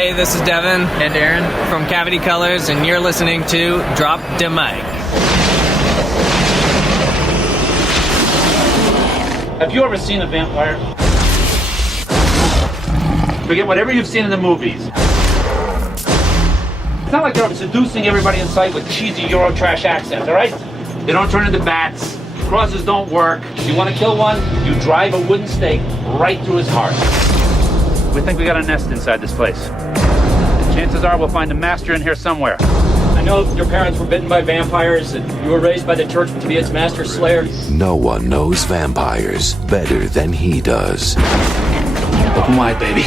Hey, this is Devin and Aaron from Cavity Colors, and you're listening to Drop the Mic. Have you ever seen a vampire? Forget whatever you've seen in the movies. It's not like they're seducing everybody in sight with cheesy Eurotrash accents, all right? They don't turn into bats. Crosses don't work. You want to kill one, you drive a wooden stake right through his heart. We think we got a nest inside this place. Chances are we'll find a master in here somewhere. I know your parents were bitten by vampires and you were raised by the church to be its master slayer. No one knows vampires better than he does. Open wide, baby.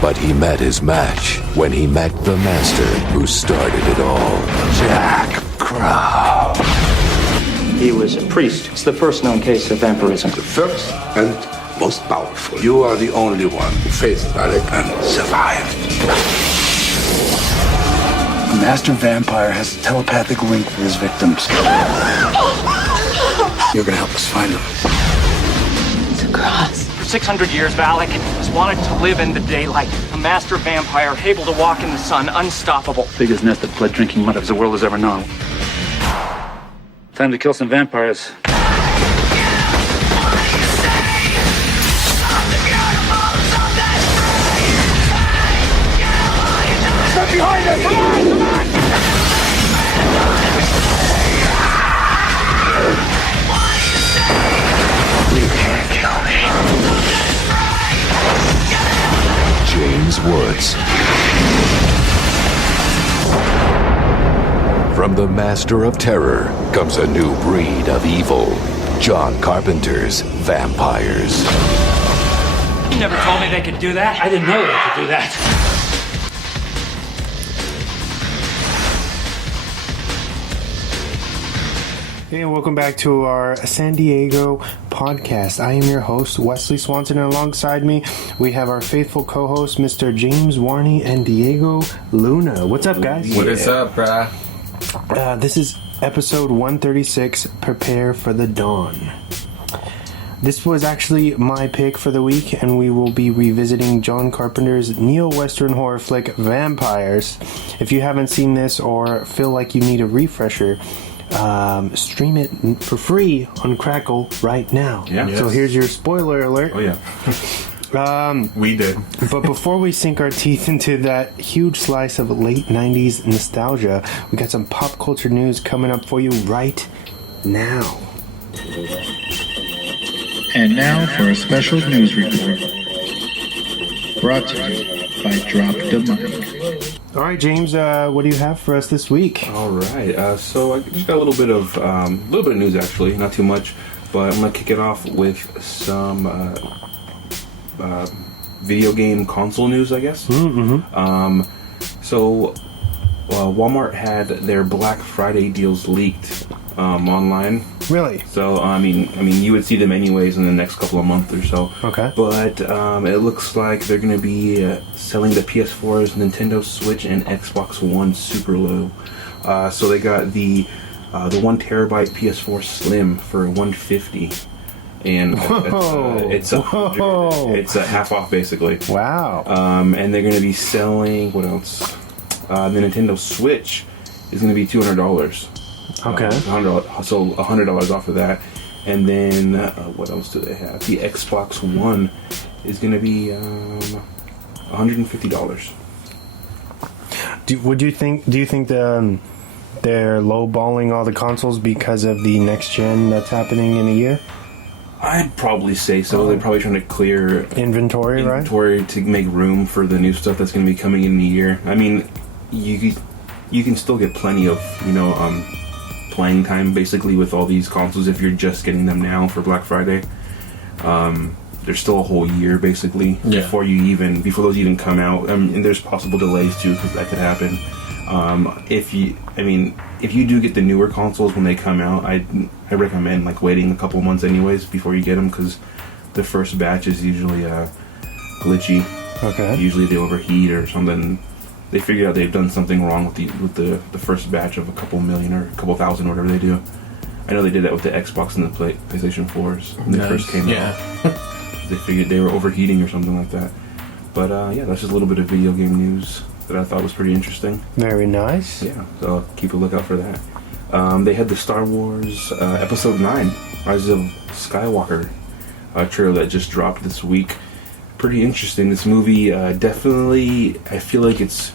But he met his match when he met the master who started it all, Jack Crow. He was a priest. It's the first known case of vampirism. The first and most powerful. You are the only one who faced Alec and survived. A master vampire has a telepathic link with his victims. You're gonna help us find him. It's a cross. For 600 years, Alec has wanted to live in the daylight. A master vampire, able to walk in the sun, unstoppable. Biggest nest of blood drinking mothers the world has ever known. Time to kill some vampires. Get behind us! Come on! Come on! You can't kill me. James Woods. From the master of terror comes a new breed of evil. John Carpenter's vampires. You never told me they could do that. I didn't know they could do that. Hey, and welcome back to our San Diego podcast. I am your host, Wesley Swanson, and alongside me, we have our faithful co-hosts, Mr. James Warney and Diego Luna. What's up, guys? What is up, brah? This is episode 136, Prepare for the Dawn. This was actually my pick for the week, and we will be revisiting John Carpenter's neo-western horror flick, Vampires. If you haven't seen this or feel like you need a refresher, stream it for free on Crackle right now. Yeah. Yes. So here's your spoiler alert. Oh, yeah. We did. But before we sink our teeth into that huge slice of late 90s nostalgia, we got some pop culture news coming up for you right now. And now for a special news report. Brought to you by Drop the Mic. All right, James, what do you have for us this week? All right, so I just got a little bit of news, actually, not too much, but I'm gonna kick it off with some video game console news, I guess. Mm-hmm. So Walmart had their Black Friday deals leaked online. Really? So I mean, you would see them anyways in the next couple of months or so. Okay. But it looks like they're going to be selling the PS4s, Nintendo Switch, and Xbox One super low. So they got the 1 terabyte PS4 Slim for $150, and it's a half off basically. Wow. And they're going to be selling what else? The Nintendo Switch is going to be $200. Okay. $100, so $100 off of that, and then what else do they have? The Xbox One is going to be $150. Do you think they're lowballing all the consoles because of the next gen that's happening in a year? I'd probably say so. They're probably trying to clear inventory, right? To make room for the new stuff that's going to be coming in a year. I mean, you can still get plenty of playing time basically with all these consoles if you're just getting them now for Black Friday. There's still a whole year basically before those even come out. And there's possible delays too, because that could happen. If you do get the newer consoles when they come out, I recommend waiting a couple months anyways before you get them, because the first batch is usually glitchy. Okay. Usually they overheat or something. They figured out they've done something wrong with the first batch of a couple million or a couple thousand, whatever they do. I know they did that with the Xbox and the PlayStation 4s when they first came out. They figured they were overheating or something like that. But yeah, that's just a little bit of video game news that I thought was pretty interesting. Very nice. Yeah, so keep a lookout for that. They had the Star Wars Episode 9, Rise of Skywalker trailer that just dropped this week. Pretty interesting. This movie definitely, I feel like it's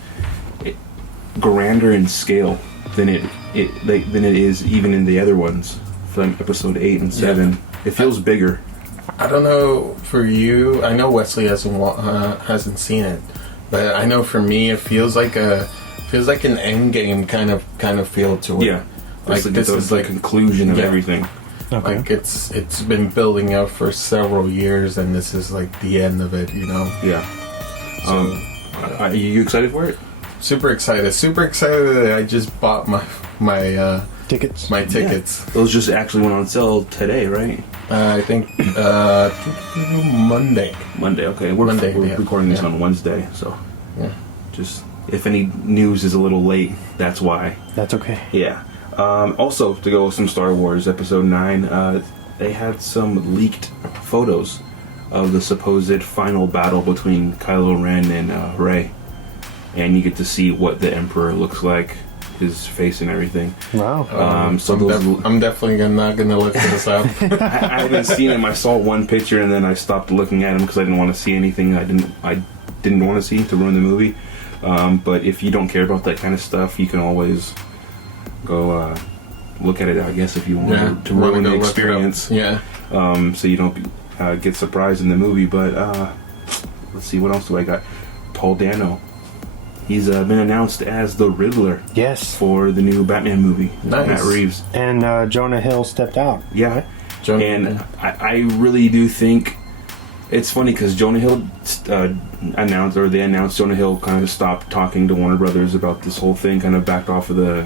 grander in scale than it is even in the other ones from Episode 8 and 7. Yeah. It feels bigger. I don't know for you. I know Wesley hasn't seen it, but I know for me it feels like an end game kind of feel to it. Yeah, like this is the conclusion of everything. Okay. Like it's been building up for several years, and this is like the end of it. You know. Yeah. So, are you excited for it? Super excited that I just bought my tickets. My tickets. Yeah. Those just actually went on sale today, right? I think Monday. Monday, okay. We're recording this on Wednesday, so just if any news is a little late, that's why. That's okay. Yeah. Also, to go with some Star Wars Episode 9, they had some leaked photos of the supposed final battle between Kylo Ren and Rey. And you get to see what the Emperor looks like, his face and everything. Wow. So I'm definitely not going to look this up. I haven't seen him. I saw one picture and then I stopped looking at him because I didn't want to see anything I didn't want to see to ruin the movie. But if you don't care about that kind of stuff, you can always go look at it, I guess, if you want to ruin the experience. Yeah. So you don't get surprised in the movie. But let's see, what else do I got? Paul Dano. He's been announced as the Riddler. Yes. For the new Batman movie. Nice. Matt Reeves. And Jonah Hill stepped out. Yeah. I really do think it's funny because Jonah Hill announced Jonah Hill kind of stopped talking to Warner Brothers about this whole thing, kind of backed off of the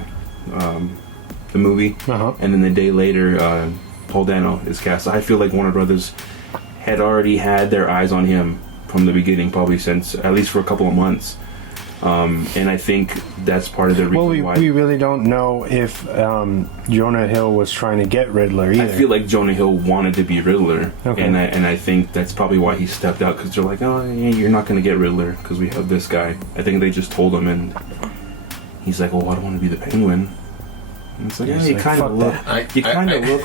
movie. And then the day later, Paul Dano is cast. I feel like Warner Brothers had already had their eyes on him from the beginning, probably since at least for a couple of months. And I think that's part of the reason why. We really don't know if Jonah Hill was trying to get Riddler either. I feel like Jonah Hill wanted to be Riddler, okay. and I think that's probably why he stepped out, because they're like, oh, you're not going to get Riddler because we have this guy. I think they just told him, and he's like, well, I don't want to be the Penguin. And it's like, yeah, you kind of look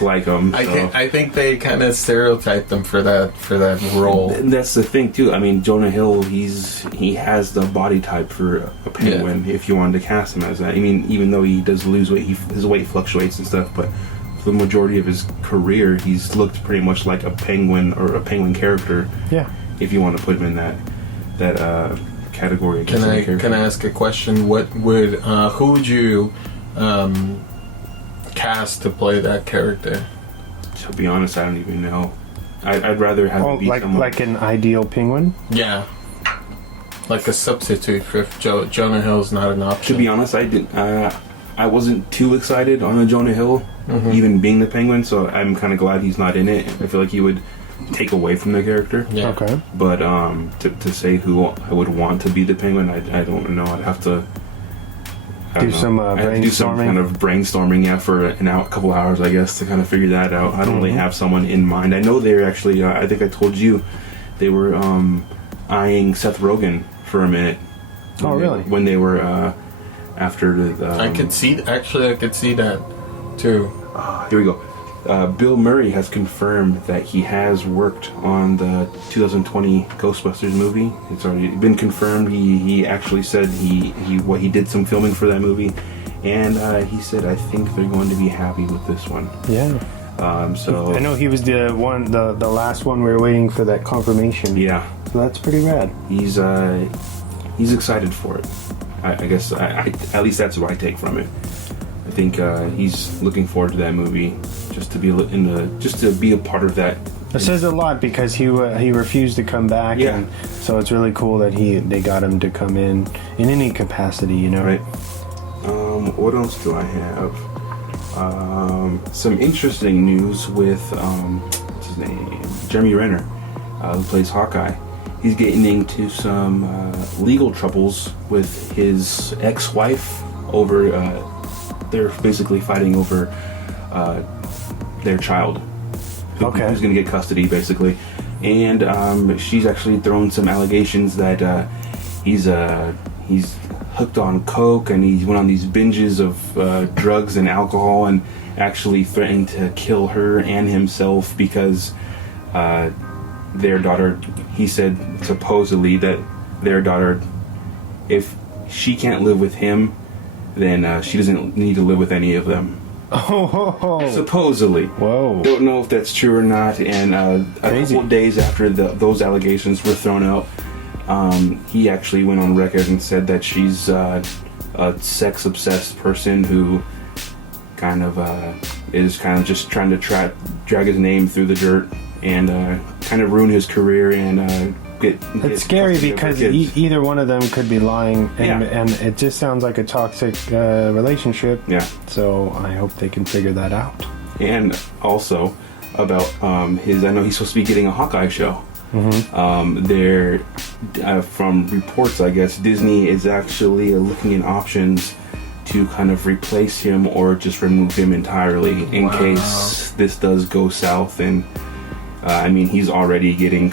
like him. So. I think they kind of stereotyped him for that role. And that's the thing too. I mean, Jonah Hill, he has the body type for a penguin. Yeah. If you wanted to cast him as that, I mean, even though he does lose weight, his weight fluctuates and stuff. But for the majority of his career, he's looked pretty much like a penguin or a penguin character. Yeah. If you want to put him in that category. Can I ask a question? Who would you cast to play that character? To be honest, I don't even know. I'd rather have it be someone like an ideal penguin. Yeah, like a substitute if Jonah Hill's not an option. To be honest, I wasn't too excited on the Jonah Hill, even being the Penguin. So I'm kind of glad he's not in it. I feel like he would take away from the character. Yeah. Okay. But to say who I would want to be the Penguin, I don't know. I'd have to. Do some kind of brainstorming, for a couple hours, I guess, to kind of figure that out. I don't really have someone in mind. I know they're actually, I think I told you, they were eyeing Seth Rogen for a minute. Oh, really? When they were after the... I could see that, too. Here we go. Bill Murray has confirmed that he has worked on the 2020 Ghostbusters movie. It's already been confirmed. He actually said he did some filming for that movie, and he said, I think they're going to be happy with this one. Yeah. So I know he was the last one we were waiting for that confirmation. Yeah. So that's pretty rad. He's excited for it. I guess at least that's what I take from it. I think he's looking forward to that movie, just to be a part of that. It says a lot because he refused to come back, and so it's really cool that they got him to come in any capacity, you know. Right. What else do I have? Some interesting news with what's his name, Jeremy Renner, who plays Hawkeye. He's getting into some legal troubles with his ex-wife over. They're basically fighting over their child. Who's going to get custody, basically. and she's actually thrown some allegations that he's hooked on coke, and he went on these binges of drugs and alcohol, and actually threatened to kill her and himself because their daughter, he said supposedly that their daughter, if she can't live with him, then she doesn't need to live with any of them. Oh, supposedly. Whoa. Don't know if that's true or not. And a couple of days after those allegations were thrown out, he actually went on record and said that she's a sex-obsessed person who is just trying to drag his name through the dirt and kind of ruin his career and it's scary because either one of them could be lying, and it just sounds like a toxic relationship. Yeah. So I hope they can figure that out. And also about I know he's supposed to be getting a Hawkeye show. Mm-hmm. From reports, I guess Disney is actually looking at options to kind of replace him or just remove him entirely in case this does go south. And he's already getting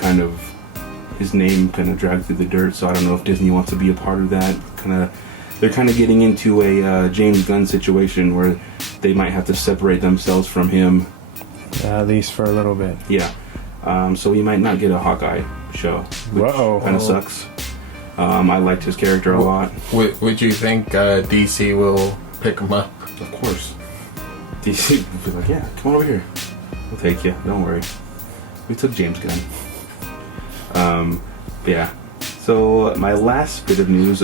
his name dragged through the dirt, so I don't know if Disney wants to be a part of that. They're getting into a James Gunn situation where they might have to separate themselves from him, at least for a little bit. Yeah. So we might not get a Hawkeye show, which kind of sucks. I liked his character a lot. Would you think DC will pick him up? Of course. DC will be like, yeah, come on over here. We'll take you. Don't worry. We took James Gunn. Yeah. So my last bit of news,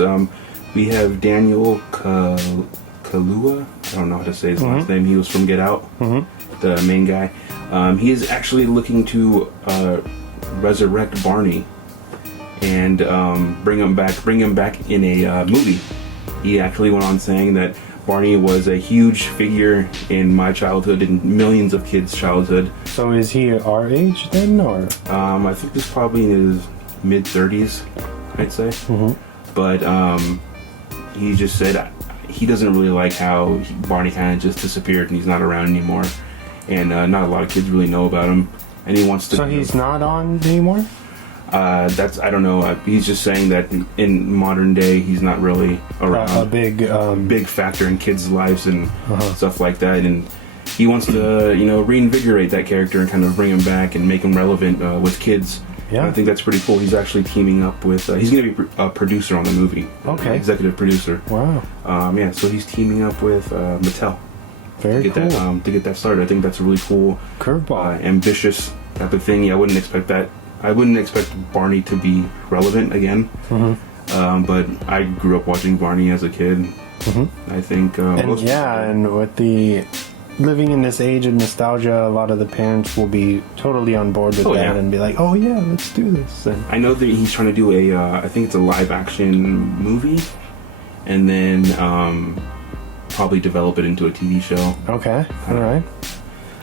we have Daniel Kaluuya. I don't know how to say his last name. He was from Get Out, the main guy. He is actually looking to resurrect Barney and bring him back in a movie. He actually went on saying that Barney was a huge figure in my childhood and millions of kids' childhood. So is he our age then, or? I think this probably in his mid-30s, I'd say. But he just said he doesn't really like how Barney kind of just disappeared and he's not around anymore. And not a lot of kids really know about him. And he wants to... So he's not on anymore? I don't know. He's just saying that in modern day, he's not really around. A big factor in kids' lives and stuff like that. And he wants to, reinvigorate that character and kind of bring him back and make him relevant with kids. Yeah. I think that's pretty cool. He's actually teaming up with... he's going to be a producer on the movie. Okay. Executive producer. Wow. So he's teaming up with Mattel. Very cool. To get that started. I think that's a really cool... curveball. Ambitious type of thing. Yeah, I wouldn't expect that. I wouldn't expect Barney to be relevant again. But I grew up watching Barney as a kid. I think... and with the... living in this age of nostalgia, a lot of the parents will be totally on board with that and be like, oh yeah, let's do this. And I know that he's trying to do I think it's a live action movie, and then probably develop it into a TV show. Okay, alright.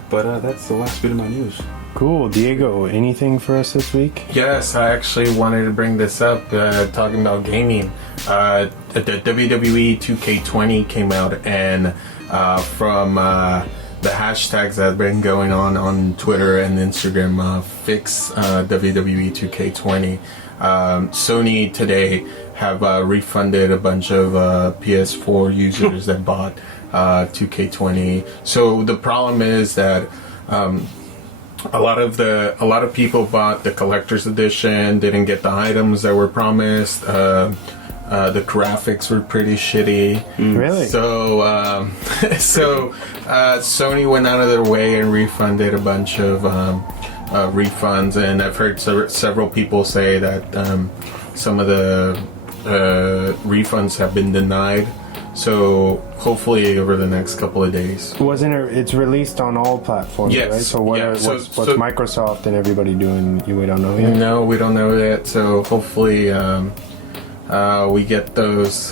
But that's the last bit of my news. Cool. Diego, anything for us this week? Yes, I actually wanted to bring this up, talking about gaming. The WWE 2K20 came out, and from the hashtags that have been going on Twitter and Instagram, fix WWE 2K20. Sony today have refunded a bunch of PS4 users that bought 2K20. So the problem is that a lot of people bought the collector's edition, didn't get the items that were promised. The graphics were pretty shitty. Really? So Sony went out of their way and refunded a bunch of refunds, and I've heard several people say that some of the refunds have been denied. So hopefully over the next couple of days. It's released on all platforms, yes, right? So what's Microsoft and everybody doing? We don't know yet? No, we don't know yet. So hopefully we get those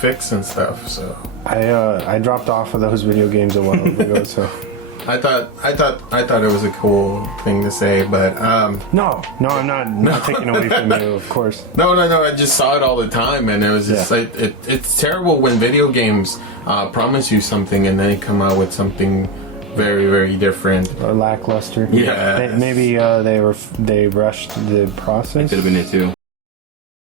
fixed and stuff. So I dropped off of those video games a while ago. So I thought it was a cool thing to say, but no, I'm not taking away from you, of course. No. I just saw it all the time, and it was just like it's terrible when video games promise you something and then they come out with something very, very different. Or lackluster. Yeah. Maybe they rushed the process. That could have been it too.